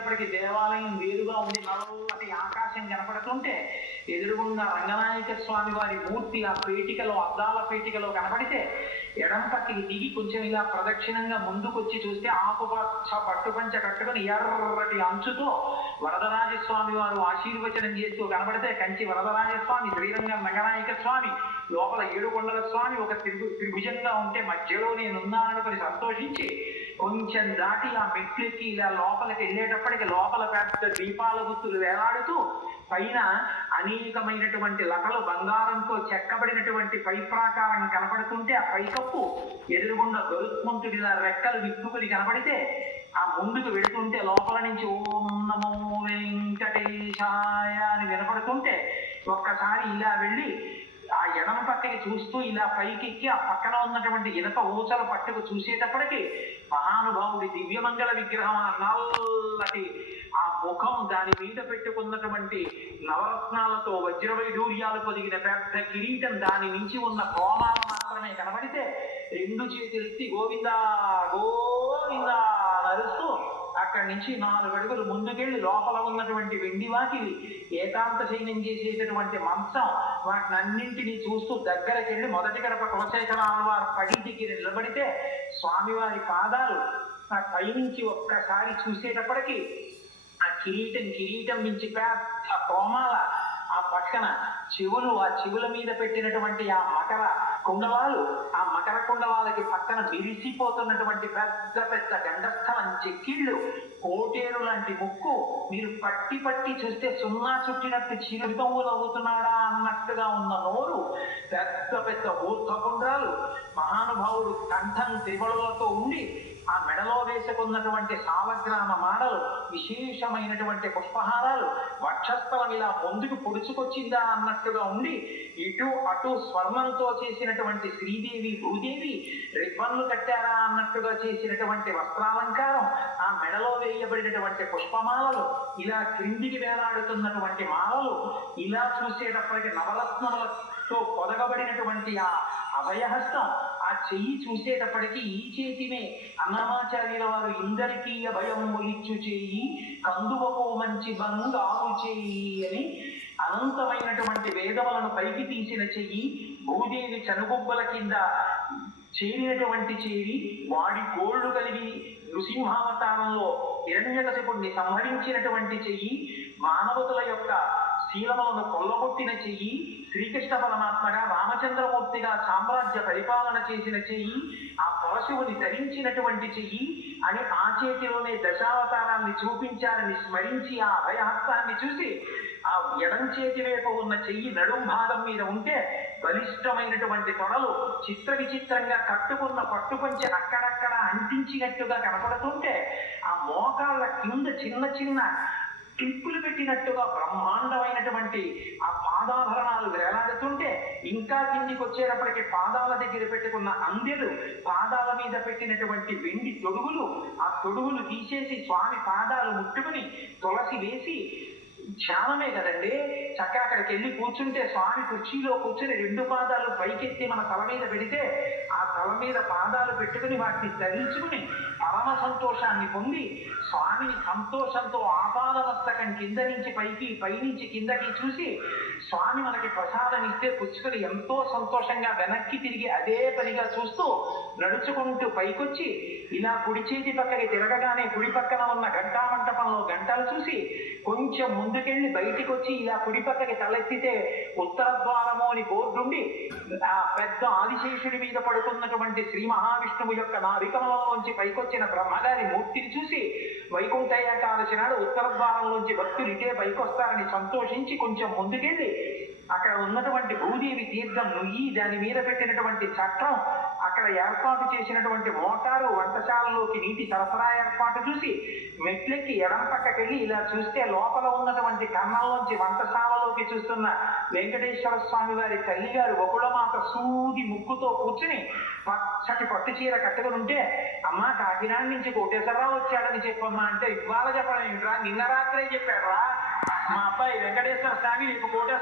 ఇప్పటికి దేవాలయం వేరుగా ఉంది, నల్లటి ఆకాశం కనపడుతుంటే ఎదురుగుండా రంగనాయక స్వామి వారి మూర్తి ఆ పేటికలో, అద్దాల పేటికలో కనపడితే ఎడం పక్కకి దిగి కొంచెం ఇలా ప్రదక్షిణంగా ముందుకొచ్చి చూస్తే ఆకుపచ్చ పట్టుపంచ కట్టుకుని ఎర్రటి అంచుతో వరదరాజస్వామి వారు ఆశీర్వచనం చేస్తూ కనపడితే కంచి వరదరాజస్వామి, శ్రీరంగం రంగనాయక స్వామి, లోపల ఏడుకొండల స్వామి ఒక త్రిభుజంగా ఉంటే మధ్యలో నేనున్నాననుకుని సంతోషించి కొంచెం దాటి ఆ మెట్లెక్కి ఇలా లోపలికి వెళ్ళేటప్పటికి లోపల పెద్ద దీపాల గుర్తులు వేలాడుతూ పైన అనేకమైనటువంటి లతలు బంగారంతో చెక్కబడినటువంటి పై ప్రాకారం కనపడుతుంటే ఆ పైకప్పు ఎదురుగుండా గరుత్మంతుడిలా రెక్కలు విప్పుకుని కనపడితే ఆ ముందుకు వెళుతుంటే లోపల నుంచి ఓం నమో వెంకటేశాయ అని వినపడుతుంటే ఒక్కసారి ఇలా వెళ్ళి ఆ ఎడమ పక్కకి చూస్తూ ఇలా పైకెక్కి ఆ పక్కన ఉన్నటువంటి ఇనప ఊచల పట్టుకు చూసేటప్పటికి మహానుభావుడి దివ్యమంగళ విగ్రహం ఆ నల్లటి ఆ ముఖం, దాని మీద పెట్టుకున్నటువంటి నవరత్నాలతో వజ్రవైడూర్యాలు పొదిగిన పెద్ద కిరీటం, దాని నుంచి ఉన్న కోమాలు మాత్రమే కనబడితే రెండు చేతులెత్తి గోవిందా గోవిందా నరుస్తూ అక్కడి నుంచి 4 అడుగులు ముందుకెళ్ళి లోపల ఉన్నటువంటి వెండి వాకిలి, ఏకాంత శయనం చేసేటటువంటి మంచం, వాటినన్నింటినీ చూస్తూ దగ్గరకెళ్ళి మొదటి గడప కులశేఖరాల వారు పడి దగ్గర నిలబడితే స్వామివారి పాదాలు ఆ పైనుంచి ఒక్కసారి చూసేటప్పటికి ఆ కిరీటం నుంచి పెద్ద కోమాల, ఆ పక్కన చెవులు, ఆ చెవుల మీద పెట్టినటువంటి ఆ మకర కుండలాలు, ఆ మకర కుండలాలకి పక్కన విరిసిపోతున్నటువంటి పెద్ద పెద్ద గండస్థలం చెక్కిళ్ళు, కోటేరు లాంటి ముక్కు, మీరు పట్టి పట్టి చూస్తే సున్నా చుట్టినట్టు చిరుతమ్ము నవ్వుతున్నాడా అన్నట్టుగా ఉన్న నోరు, పెద్ద పెద్ద ఊర్ధపుండ్రాలు, మహానుభావుడు కంఠం త్రిబళలతో ఉండి ఆ మెడలో వేసుకున్నటువంటి సాలగ్రామ మాడలు, విశేషమైనటువంటి పుష్పహారాలు, వక్షస్థలం ఇలా ముందుకు పొడుచుకొచ్చిందా అన్నట్టుగా ఉండి ఇటు అటు స్వర్ణంతో చేసినటువంటి శ్రీదేవి భూదేవి రిబ్బన్లు కట్టారా అన్నట్టుగా చేసినటువంటి వస్త్రాలంకారం, ఆ మెడలో వేయబడినటువంటి పుష్పమాలలు, ఇలా క్రిందికి వేలాడుతున్నటువంటి మాలలు, ఇలా చూసేటప్పటికి నవరత్నములతో పొదగబడినటువంటి ఆ అభయహస్తం, ఆ చెయ్యి చూసేటప్పటికీ ఈ చేతినే అన్నమాచార్యుల వారు ఇందరికీ అభయం ఇచ్చు చేయి కందువకు మంచి బంగారు చేయి అని అనంతమైనటువంటి వేదములను పైకి తీసిన చెయ్యి, భూదేవి చనుబొబ్బల కింద చేరినటువంటి చేరి వాడి గోళ్లు కలిగి నృసింహావతారంలో హిరణ్యకశిపుణ్ణి సంహరించినటువంటి చెయ్యి, మానవతుల యొక్క శీలములను కొల్లగొట్టిన చెయ్యి, శ్రీకృష్ణ పరమాత్మగా రామచంద్రమూర్తిగా సామ్రాజ్య పరిపాలన చేసిన చెయ్యి, ఆ పరశువుని ధరించినటువంటి చెయ్యి అని ఆ చేతిలోనే దశావతారాన్ని చూపించారని స్మరించి ఆ అభయహస్తాన్ని చూసి ఆ ఎడం చేతి వైపు ఉన్న చెయ్యి నడుం భాగం మీద ఉంటే బలిష్టమైనటువంటి తొడలు చిత్ర విచిత్రంగా కట్టుకున్న పట్టుపంచి అక్కడక్కడ అంటించినట్టుగా కనపడుతుంటే ఆ మోకాళ్ళ కింద చిన్న చిన్న క్లిప్పులు పెట్టినట్టుగా బ్రహ్మాండమైనటువంటి ఆ పాదాభరణాలు వేలాడుతుంటే ఇంకా కిందికి వచ్చేటప్పటికి పాదాల దగ్గర పెట్టుకున్న అందెలు, పాదాల మీద పెట్టినటువంటి వెండి తొడుగులు, ఆ తొడుగులు తీసేసి స్వామి పాదాలు ముట్టుకుని తులసి వేసి ధ్యానమే కదండి, చక్కగా అక్కడికి వెళ్ళి కూర్చుంటే స్వామి కుర్చీలో కూర్చుని 2 పాదాలు పైకెత్తి మన తల మీద పెడితే ఆ తల మీద పాదాలు పెట్టుకుని వాటిని ధరించుకుని పరమ సంతోషాన్ని పొంది స్వామిని సంతోషంతో ఆపాదమస్తకం కింద నుంచి పైకి, పైనుంచి కిందకి చూసి స్వామి మనకి ప్రసాదం ఇస్తే పుచ్చుకొని ఎంతో సంతోషంగా వెనక్కి తిరిగి అదే పనిగా చూస్తూ నడుచుకుంటూ పైకొచ్చి ఇలా కుడి చేతి పక్కకి తిరగగానే కుడి పక్కన ఉన్న ఘంటా మంటపంలో గంటలు చూసి కొంచెం ముందుకెళ్ళి బయటికి వచ్చి ఇలా కుడి పక్కకి తలెత్తితే ఉత్తర ద్వారము అని బోర్డుండి ఆ పెద్ద ఆదిశేషుడి మీద పడుకున్నటువంటి శ్రీ మహావిష్ణువు యొక్క నాభికమలంలోంచి పైకొచ్చిన బ్రహ్మగారి మూర్తిని చూసి వైకుంఠ ఏకాదశి నాడు ఉత్తర ద్వారంలోంచి భక్తులు ఇటే పైకొస్తారని సంతోషించి కొంచెం ముందుకెళ్ళి అక్కడ ఉన్నటువంటి భూదేవి తీర్థం నుయ్యి, దాని మీద పెట్టినటువంటి చట్రం, అక్కడ ఏర్పాటు చేసినటువంటి మోటారు, వంటశాలలోకి నీటి సరఫరా ఏర్పాటు చూసి మెట్లెక్కి ఎడం పక్కకెళ్ళి ఇలా చూస్తే లోపల ఉన్నటువంటి కన్నంలోంచి వంటశాలలోకి చూస్తున్న వెంకటేశ్వర స్వామి వారి తల్లిగారు బకుళమాత సూది ముక్కుతో కూర్చుని పచ్చటి పట్టు చీర కట్టుకుని ఉంటే, అమ్మ కాకినాడ నుంచి కోటేశ్వరరావు వచ్చాడని చెప్పమ్మా అంటే, ఇవాళ చెప్పడం ఏమిట్రా, నిన్న రాత్రే చెప్పాడురా మా అబ్బాయి వెంకటేశ్వర స్వామి నీకు కోటేశ్వర